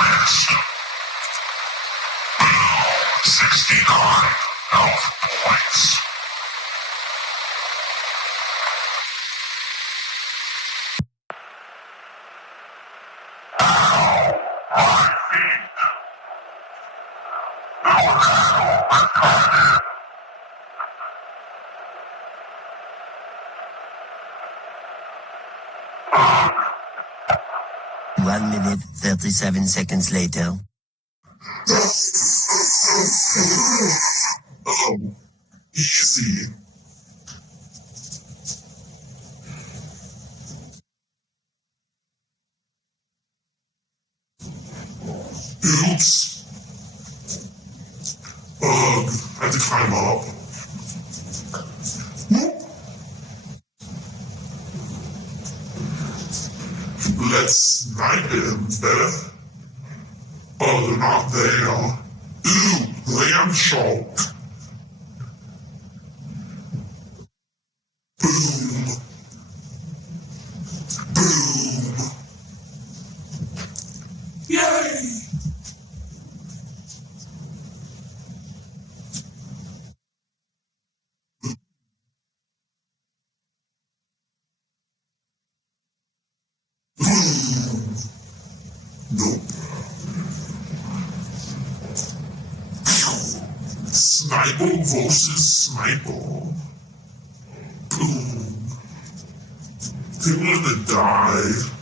Missed. 69 health points. Ow! My feet! That was so retarded. 1 minute, 37 seconds later. Oh, easy. Oops. Ugh, I had to climb up. Whoop. Let's snipe him, Beth. Oh, they're not there. Ooh, lamb shark. Boom. Boom. Yay! Boom. Nope. Sniper versus sniper. Boom. They wanna die.